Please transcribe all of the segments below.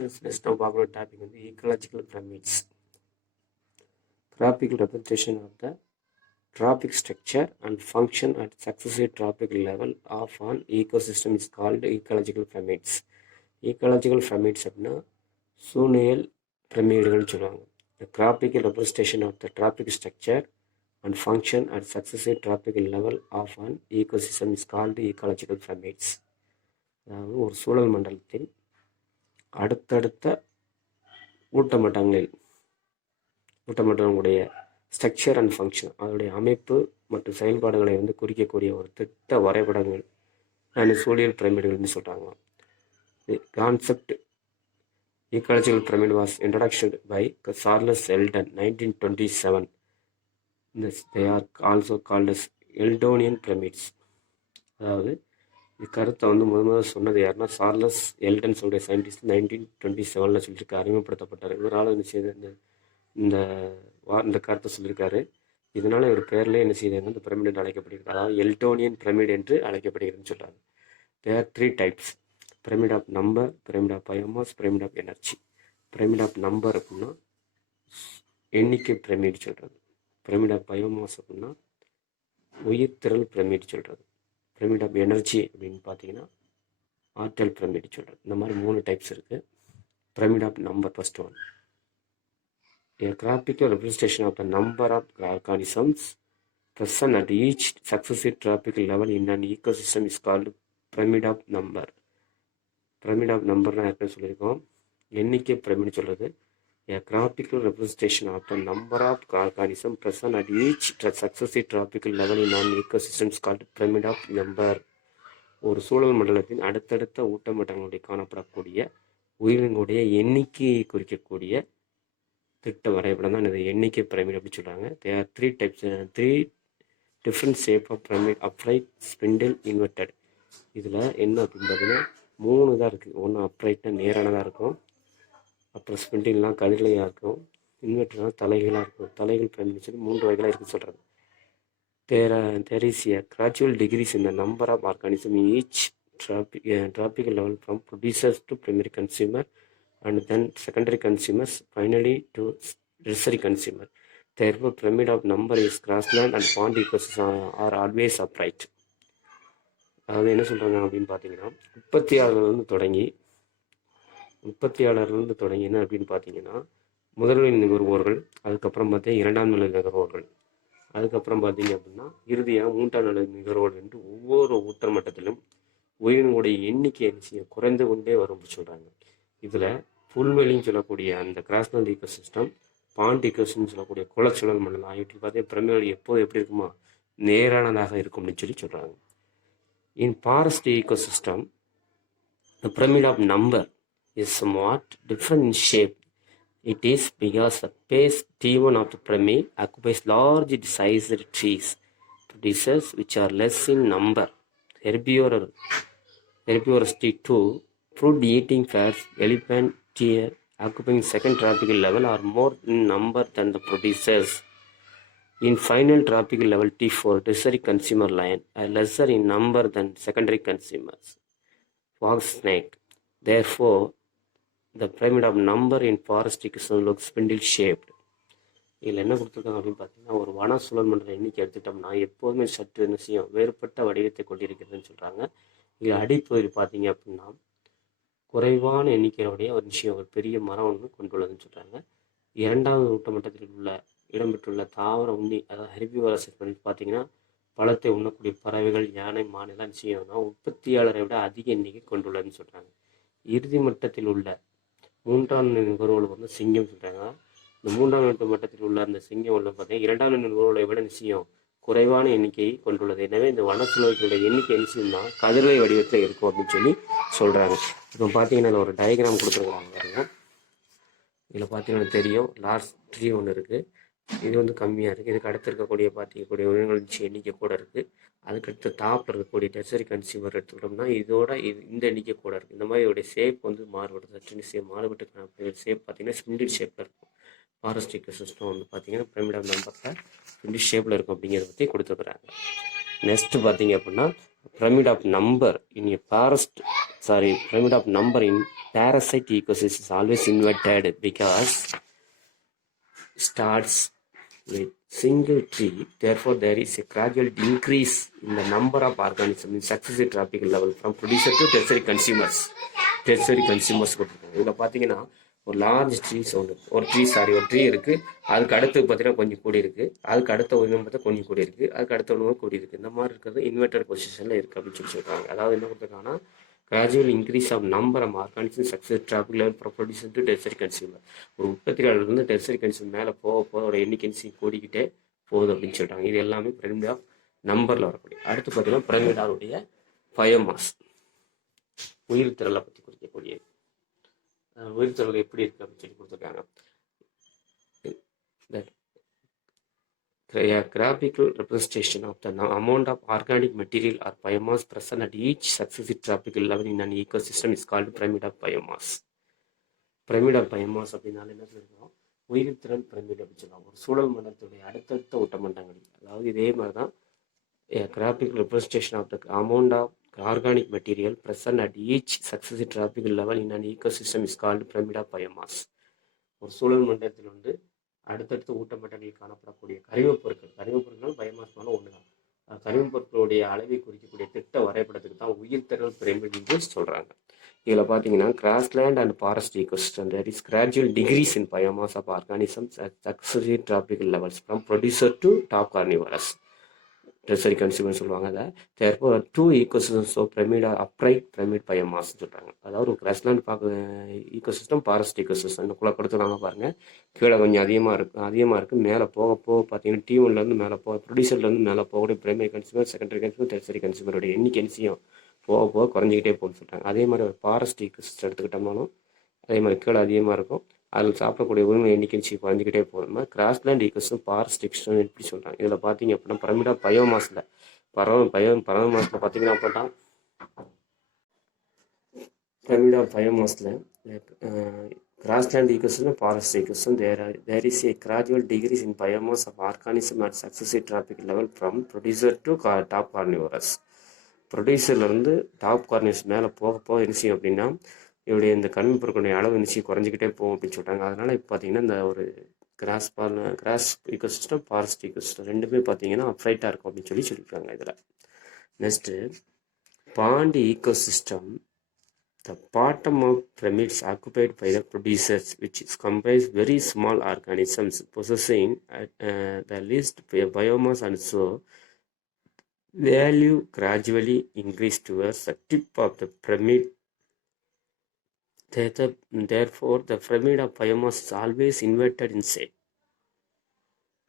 Next now பார்க்குற topic வந்து ecological pyramids. Graphical representation of the trophic structure and function at successive trophic level of an ecosystem is called ecological pyramids. Ecological pyramids அப்படின்னா சூழ்நிலையல் பிரமிடுகள்னு சொல்லுவாங்க. The graphical representation of the trophic structure and function at successive trophic level of an ecosystem is called ecological pyramids. அதாவது ஒரு சூழல் மண்டலத்தில் அடுத்தடுத்த ஊட்டமண்டலங்களுடைய structure and function அதனுடைய அமைப்பு மற்றும் செயல்பாடுகளை வந்து குறிக்கக்கூடிய ஒரு திட்ட வரைபடங்கள் சூழியல் பிரமிடுகள்னு சொல்கிறாங்க. The concept ecological pyramid was introduced by Charles Eldon 1927. They are also called as Eldonian pyramids. அதாவது இது கருத்தை வந்து முதல் சொன்னது யாருன்னா சார்லஸ் எல்டன் சொல்கிற சயின்டிஸ்ட் 1927 சொல்லியிருக்காரு, அறிமுகப்படுத்தப்பட்டார். இவரால் என்ன செய்து இந்த கருத்தை சொல்லியிருக்காரு. இதனால் இவர் பேர்லேயே என்ன செய்யுது இந்த பிரமிட் அழைக்கப்படுகிறது, அதாவது எல்டோனியன் பிரமிட் என்று அழைக்கப்படுகிறதுன்னு சொல்கிறாங்க. There are 3 types: pyramid of number, pyramid of biomass, pyramid of energy. Pyramid of number அப்படின்னா எண்ணிக்கை பிரமிட் சொல்கிறது. பிரமிட் ஆஃப் பயோமாஸ் அப்படின்னா உயிர் திரள் பிரமிட் சொல்கிறது. பிரமிட் ஆஃப் எனர்ஜி அப்படின்னு பார்த்தீங்கன்னா ஆற்றல் பிரமிட் சொல்கிறது. இந்த மாதிரி 3 டைப்ஸ் இருக்குது. Pyramid of number first one. A graphical representation of the number of organisms present at each successive trophic level in an ecosystem is called pyramid of number. pyramid of number ஏற்கனவே சொல்லியிருக்கோம். எண்ணிக்கை pyramid சொல்கிறது. A graphical representation of the number of organisms present at each successive trophic level in an ecosystem is called pyramid of number. ஒரு சூழல் மண்டலத்தின் அடுத்தடுத்த ஊட்டமண்டலங்களுடைய காணப்படக்கூடிய உயிரினங்களுடைய எண்ணிக்கையை குறிக்கக்கூடிய திட்ட வரைபடம் தான் இது எண்ணிக்கை பிரமிட் அப்படின்னு சொல்கிறாங்க. There are 3 types, 3 different shape of pyramid: upright, spindle, inverted. இதில் என்ன அப்படின்னு பார்த்தீங்கன்னா 3 தான் இருக்குது. ஒன்று அப்ரைட்டாக நேரானதாக இருக்கும், அப்புறம் ஸ்பிண்டில்லாம் கதிரலையாக இருக்கும், இன்வெர்டர்னால் தலைகளாக இருக்கும். தலைகள் பிரமிட் சொல்லி 3 வகைகளாக இருக்குன்னு சொல்கிறாங்க. There is a gradual decrease in the number of organisms in each trophic level from producers to primary consumer and then secondary consumers, finally to tertiary consumer. Therefore, pyramid of number is grassland and pond ecosystems are always upright. அதாவது என்ன சொல்கிறாங்க அப்படின்னு பார்த்தீங்கன்னா உற்பத்தியாளர்லேருந்து தொடங்கி என்ன அப்படின்னு பார்த்தீங்கன்னா முதல்நிலை நுகர்வோர்கள், அதுக்கப்புறம் பார்த்தீங்கன்னா 2ஆம் நிலை நுகர்வோர்கள், அதுக்கப்புறம் பார்த்தீங்க அப்படின்னா இறுதியாக 3ஆம் நிலை நுகர்வோர்கள் என்று ஒவ்வொரு ஊட்ட மட்டத்திலும் உயிரினங்களுடைய எண்ணிக்கை குறைந்து கொண்டே வரும் சொல்கிறாங்க. இதில் புல்வெளின்னு சொல்லக்கூடிய அந்த கிராஸ்னல் ஈக்கோசிஸ்டம், பாண்ட் ஈக்கோசிஸ்டம் சொல்லக்கூடிய குளச்சூழல் மண்டலம் ஆகியவற்றில் பார்த்தீங்கன்னா பிரமிடுகள் எப்போது எப்படி இருக்குமா நேரானதாக இருக்கும் அப்படின்னு சொல்கிறாங்க. In forest ecosystem the pyramid of number is somewhat different in shape. It is because the base T1 of the pyramid occupies large sized trees, producers which are less in number. Herbivorous T2, fruit eating plants, elephant, deer occupying second tropical level are more in number than the producers. In final tropical level T4, tertiary consumer lion are lesser in number than secondary consumers. Fox snake. Therefore, the pyramid of number in forest ecosystem looks spindle shaped. இதில் என்ன கொடுத்துருக்காங்க அப்படின்னு பார்த்தீங்கன்னா ஒரு வன சூழல் மண்டல எண்ணிக்கை எடுத்துட்டோம்னா எப்போதுமே சற்று என்ன செய்யும் வேறுபட்ட வடிவத்தை கொண்டிருக்கிறதுன்னு சொல்கிறாங்க. இதில் அடிப்பகுதி பார்த்தீங்க அப்படின்னா குறைவான எண்ணிக்கையுடைய ஒரு விஷயம் ஒரு பெரிய மரம் ஒன்று கொண்டுள்ளதுன்னு சொல்கிறாங்க. 2வது ஊட்டமட்டத்தில் இடம்பெற்றுள்ள தாவர உண்ணி, அதாவது ஹெர்பிவோரஸ் பார்த்தீங்கன்னா பழத்தை உண்ணக்கூடிய பறவைகள், யானை, மானெல்லாம் செய்யணும்னா உற்பத்தியாளரை விட அதிக எண்ணிக்கை கொண்டுள்ளதுன்னு சொல்கிறாங்க. இறுதி மட்டத்தில் உள்ள 3ஆம் நிலை நுகர்வோர்கள் வந்து சிங்கம் சொல்கிறாங்க. இந்த 3ஆம் நிலை மட்டத்தில் உள்ள அந்த சிங்கம் உள்ள பார்த்தீங்கன்னா 2ஆம் நிலை நுகர்வோர்களை விட நிச்சயம் குறைவான எண்ணிக்கையை கொண்டுள்ளது. எனவே இந்த வனச்சுழல்களுடைய எண்ணிக்கை என்ன கதிரலை வடிவத்தில் இருக்கும் அப்படின்னு சொல்கிறாங்க. இப்போ பார்த்தீங்கன்னா ஒரு டயக்ராம் கொடுத்துருக்காங்க பாருங்க. இதில் பார்த்தீங்கன்னா தெரியும் லார்ஜ் ட்ரீ ஒன்று இருக்குது, இது வந்து கம்மியாக இருக்குது. இதுக்கு அடுத்து இருக்கக்கூடிய பார்த்திக்கக்கூடிய உயிரினங்கள் எண்ணிக்கை கூட இருக்குது. அதுக்கடுத்து டாப்பில் இருக்கக்கூடிய டெர்சரி கன்சியூமர் எடுத்துக்கிட்டோம்னா இந்த எண்ணிக்கை கூட இருக்குது. இந்த மாதிரி இதோடைய ஷேப் வந்து மாறுபடுது. மாறுபட்டு ஷேப் பார்த்தீங்கன்னா ஸ்பிண்டில் ஷேப்பில் இருக்கும். ஃபாரஸ்ட் ஈக்கோசிஸ்டம் வந்து பார்த்தீங்கன்னா பிரமிட் ஆஃப் நம்பரில் ஸ்பிண்டில் ஷேப்பில் இருக்கும் அப்படிங்கிறத பற்றி கொடுத்துருக்குறாங்க. நெக்ஸ்ட்டு பார்த்தீங்க அப்படின்னா pyramid of number in a pyramid of number in parasite ecosystem is always inverted because starts with single tree. Therefore, there is a gradual increase in the number of organisms in successive tropical level from producer to tertiary consumers. கொடுத்துருக்காங்க. இதில் பார்த்தீங்கன்னா ஒரு large trees ஒரு tree இருக்குது. அதுக்கு அடுத்து பார்த்தீங்கன்னா கொஞ்சம் கூடி இருக்குது. அதுக்கு அடுத்த ஒன்று பார்த்தா கொஞ்சம் கூடி இருக்குது. அதுக்கு அடுத்த ஒன்று கூடி இருக்குது. இந்த மாதிரி இருக்கிறது இன்வெர்டட் பொசிஷனில் இருக்குது அப்படின்னு சொல்லி சொல்கிறாங்க. அதாவது என்ன கொடுத்துருக்காங்கன்னா gradual increase of number of organism success trophic level from producer to tertiary consumer. ஒரு உற்பத்தியாளர்லேருந்து டெர்சரி கன்சியூமர் மேலே போக அதோட எண்ணிக்கை கூடிக்கிட்டே போகுது அப்படின்னு சொல்லிட்டாங்க. இது எல்லாமே பிரமிட் ஆஃப் நம்பரில் வரக்கூடிய. அடுத்து பார்த்தீங்கன்னா பிரமிடாவுடைய பயோமாஸ் உயிர் திரளை பற்றி குறிக்கக்கூடியது. உயிர் திரள் எப்படி இருக்குது அப்படின்னு சொல்லி கொடுத்துருக்காங்க. A graphical representation of the amount of organic material or biomass present at each successive tropical level in an ecosystem is called pyramid of biomass. Pyramid of biomass அப்படின்னால என்ன சொல்லியிருக்கோம், உயிர்த்திறன் பிரமிட் அப்படின்னு சொல்லுவாங்க. ஒரு சூழல் மண்டலத்துடைய அடுத்தடுத்த ஊட்டமண்டங்களில், அதாவது இதே மாதிரி தான் graphical representation of the amount of organic material present at each successive tropical level in an ecosystem is called pyramid of biomass. ஒரு சூழல் மண்டலத்தில் வந்து அடுத்தடுத்த ஊட்டமண்டங்களில் காணப்படக்கூடிய கரிமப் பொருட்கள் பயோமாஸ்னாலும் ஒன்று தான். கரிமப் பொருட்களுடைய அளவை குறிக்கக்கூடிய திட்ட வரைபடத்துக்கு தான் உயிர்த்திரள் பிரமிட் என்று சொல்கிறாங்க. இதில் பார்த்தீங்கன்னா grassland and forest ecosystem there is gradual decrease in biomass of organisms at successive tropical levels from producer to top carnivorous tertiary consumer சொல்லுவாங்க. அதை therefore two ecosystems of pyramid upright pyramid பயோமாஸ்ன்னு சொல்கிறாங்க. அதாவது ஒரு கிராஸ்லேண்ட் ஈகோசிஸ்டம் ஃபாரஸ்ட் ஈகோசிஸ்டம் இந்த கொடுத்துருவாங்க பாருங்கள். கீழே கொஞ்சம் அதிகமாக இருக்குது. மேலே போக பார்த்தீங்கன்னா T1லேருந்து மேலே ப்ரொடியூசர்லேருந்து மேலே போகக்கூடிய primary consumer, secondary consumer, tertiary கன்சியூமருடைய எண்ணிக்கையும் போக குறைஞ்சிக்கிட்டே போகணும்னு சொல்கிறாங்க. அதே மாதிரி ஒரு ஃபாரஸ்ட் ஈகோசிஸ்டம் எடுத்துக்கிட்டோம்னாலும் அதே மாதிரி கீழே அதிகமாக இருக்கும். அதில் சாப்பிடக்கூடிய உரிமை எண்ணிக்கை குறைஞ்சிக்கிட்டே போகும். கிராஸ்லேண்ட் ஈகோசிஸ்டம் ஃபாரஸ்ட் ஈகோசிஸ்டம் எப்படி சொல்கிறாங்க. இதில் பார்த்தீங்க அப்படின்னா பிரமிட் ஆஃப் பயோமாஸில் பார்த்தீங்கன்னா அப்படின்னா பிரமிட் ஆஃப் பயோமாஸில் grassland ecosystem and forest ecosystem, there is a gradual decrease in biomass of organism at successive tropical level from producer to top carnivorous. ப்ரொடியூசர்லேருந்து டாப் கார்னிவரஸ் மேலே போக என்ன செய்யும் அப்படின்னா இவருடைய இந்த கனிம பொருட்களுடைய அளவு நிச்சயம் குறைஞ்சிக்கிட்டே போகும் அப்படின்னு சொல்கிறாங்க. அதனால் இப்போ பார்த்தீங்கன்னா இந்த ஒரு கிராஸ் ஈகோசிஸ்டம் ஃபாரஸ்ட் ஈகோசிஸ்டம் ரெண்டுமே பார்த்தீங்கன்னா அப்ரைட்டாக இருக்கும் அப்படின்னு சொல்லியிருக்காங்க. இதில் next bond ecosystem. The bottom of pyramids occupied by the producers, which is comprised very small organisms possessing the least biomass, and so value gradually increase towards the tip of the pyramid. Therefore, the pyramid of biomass is always inverted in shape.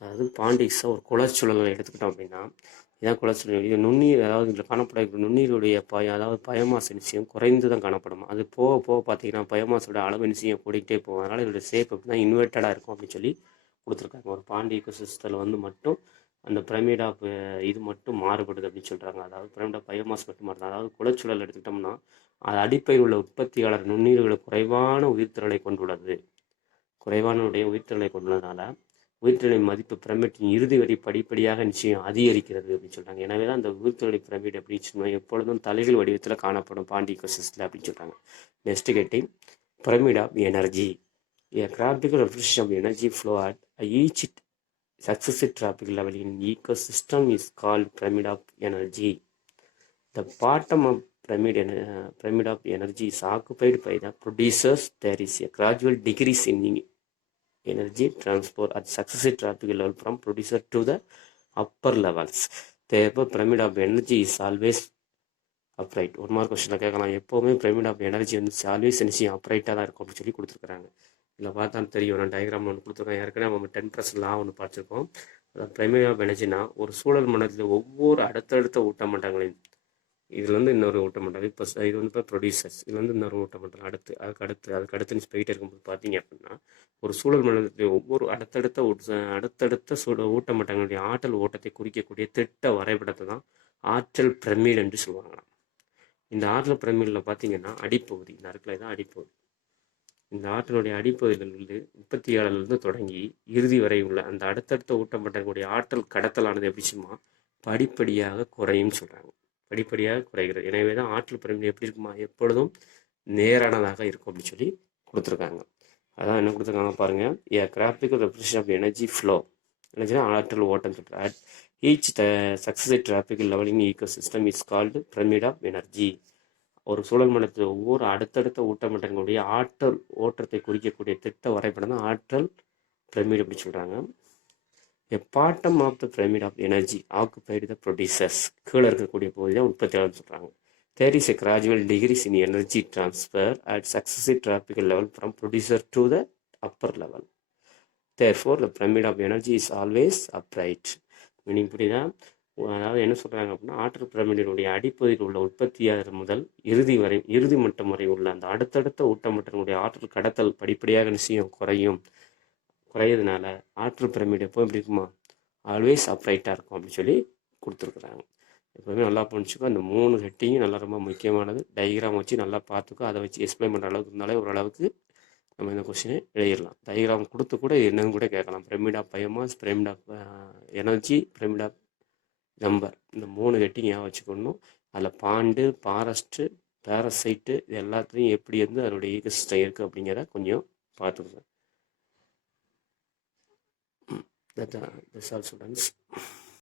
அதாவது பாண்டிக்ஸாக ஒரு குளச்சூழலை எடுத்துக்கிட்டோம் அப்படின்னா இதான் குளச்சூழல். இது நுண்ணீர், அதாவது இதில் காணப்படக்கூடிய நுண்ணீருடைய அதாவது பயோமாஸ் நிச்சயம் குறைந்து தான் காணப்படும். அது போக பார்த்தீங்கன்னா பயோமாஸோட அளவு நிச்சயம் கூடிக்கிட்டே போகும். அதனால் இதோட ஷேப் அப்படி தான் இன்வெர்ட்டடாக இருக்கும் அப்படின்னு சொல்லி கொடுத்துருக்காங்க. ஒரு பாண்டி ஈகோசிஸ்டத்தில் வந்து மட்டும் அந்த பிரமிட் ஆஃப் இது மட்டும் மாறுபடுது அப்படின்னு சொல்கிறாங்க. அதாவது பிரமிட் ஆஃப் பயோமாஸ் மட்டும் மாறுது. அதாவது குளச்சூழல் எடுத்துக்கிட்டோம்னா அது அடிப்படையில் உள்ள உற்பத்தியாளர் நுண்ணீர்களை குறைவான உயிர்த்திரளை கொண்டுள்ளது. கொண்டுள்ளதுனால உயிர்த்திரளின் மதிப்பு பிரமிட்டின் இறுதி வரை படிப்படியாக நிச்சயம் அதிகரிக்கிறது அப்படின்னு சொல்கிறாங்க. எனவே தான் அந்த உயிர்த்திரளை பிரமிட் அப்படின்னு சொன்னால் எப்பொழுதும் தலைகள் வடிவத்தில் காணப்படும் பாண்டி ஈகோசிஸ்டத்தில் அப்படின்னு சொல்கிறாங்க. Next getting pyramid of energy. A graphical representation of energy flow at each successive tropical level in ecosystem is called pyramid of energy. The bottom of pyramid of energy is occupied by the producers. There is a gradual decrease in energy transport at successive tropical level from producer to the upper levels. Therefore, pyramid of energy is always upright. ஒரு mark கொஸ்டினில் கேட்கலாம், எப்போவுமே pyramid of energy வந்து always நிச்சயம் அப்ரைட்டாக தான் இருக்கும் அப்படின்னு சொல்லி கொடுத்துருக்குறாங்க. இதில் பார்த்தா தெரியும், நான் டயக்ராம் ஒன்று கொடுத்துருக்கேன். ஏற்கனவே நம்ம 10% லா ஒன்று பார்த்துருக்கோம். அதாவது pyramid of energyனா ஒரு சூழல் மண்டலத்தில் ஒவ்வொரு அடுத்தடுத்த ஊட்டமண்டலங்களையும் இதில் வந்து இன்னொரு ஊட்டமண்டலம், இப்போ இது வந்து இப்போ ப்ரொடியூசர்ஸ், இதில் வந்து இன்னொரு ஊட்டமண்டலம், அதுக்கு போயிட்டே இருக்கும்போது பார்த்தீங்க அப்படின்னா ஒரு சூழல் மண்டலத்தில் ஒவ்வொரு அடுத்தடுத்த ஊட்டமண்டலங்களுடைய ஆற்றல் ஓட்டத்தை குறிக்கக்கூடிய திட்ட வரைபடத்தை தான் ஆற்றல் பிரமிட் என்று சொல்லுவாங்களாம். இந்த ஆற்றல் பிரமிடில் பார்த்தீங்கன்னா அடிப்பகுதி, இந்த அடுக்கில் தான் அடிப்பகுதி. இந்த ஆற்றலுடைய அடிப்பகுதியிலிருந்து உற்பத்தியாளர்லேருந்து தொடங்கி இறுதி வரை உள்ள அந்த அடுத்தடுத்த ஊட்டமண்டலங்களுடைய ஆற்றல் கடத்தலானது எப்படி சும்மா படிப்படியாக குறையும் சொல்கிறாங்க. படிப்படியாக குறைகிறது. எனவே தான் ஆற்றல் பிரமிடு எப்படி இருக்குமா, எப்பொழுதும் நேரானதாக இருக்கும் அப்படின்னு சொல்லி கொடுத்துருக்காங்க. அதான் என்ன கொடுத்துருக்காங்க பாருங்கள். A graphical representation of energy flow, எனர்ஜினா ஆற்றல் ஓட்டம் சொல்கிறேன். At each successive tropical level in ஈக்கோ சிஸ்டம் is called pyramid of energy. ஒரு சூழல் மண்டலத்தில் ஒவ்வொரு அடுத்தடுத்த ஊட்டமண்டலங்களுடைய ஆற்றல் ஓட்டத்தை குறிக்கக்கூடிய திட்ட வரைபடம் தான் ஆற்றல் பிரமிட் அப்படி சொல்கிறாங்க. A bottom of the pyramid of energy occupied the producers, கீழே இருக்கக்கூடிய பகுதி தான் உற்பத்தியாளர்னு சொல்கிறாங்க. There is a gradual decrease in energy transfer at successive tropical level from producer to the upper level. Therefore the pyramid of energy is always upright. Meaning புரியுதா? அதாவது என்ன சொல்கிறாங்க அப்படின்னா, ஆற்றல் பிரமிடினுடைய அடிப்பகுதியில் உள்ள உற்பத்தியாளர் முதல் இறுதி மட்டம் வரை உள்ள அந்த அடுத்தடுத்த ஊட்டமட்டனுடைய ஆற்றல் கடத்தல் படிப்படியாக நிச்சயம் குறையதுனால ஆற்றல் பிரமிடு எப்போ எப்படி இருக்குமா, ஆல்வேஸ் அப்ரைட்டாக இருக்கும் அப்படின்னு சொல்லி கொடுத்துருக்குறாங்க. எப்போவுமே நல்லா புரிஞ்சுக்கோ. அந்த 3 ஹெட்டிங்கும் நல்லா ரொம்ப முக்கியமானது. டயக்ராம் வச்சு நல்லா பார்த்துக்கோ. அதை வச்சு எக்ஸ்பிளைன் பண்ணுற அளவுக்கு இருந்தாலே ஓரளவுக்கு நம்ம இந்த கொஸ்டினை எழுதிடலாம். டயக்ராம் கொடுத்து கூட என்னன்னு கூட கேட்கலாம். Pyramid of biomass, pyramid of energy, pyramid of number, இந்த 3 ஹெட்டிங் ஞாபகம் வச்சுக்கணும். அதில் பாண்டு, ஃபாரஸ்ட்டு, பேரசைட்டு இது எல்லாத்துலேயும் எப்படி வந்து அதனுடைய ஈகோசிஸ்டம் இருக்குது அப்படிங்கிறத கொஞ்சம் பார்த்துக்கோங்க. That's all, students.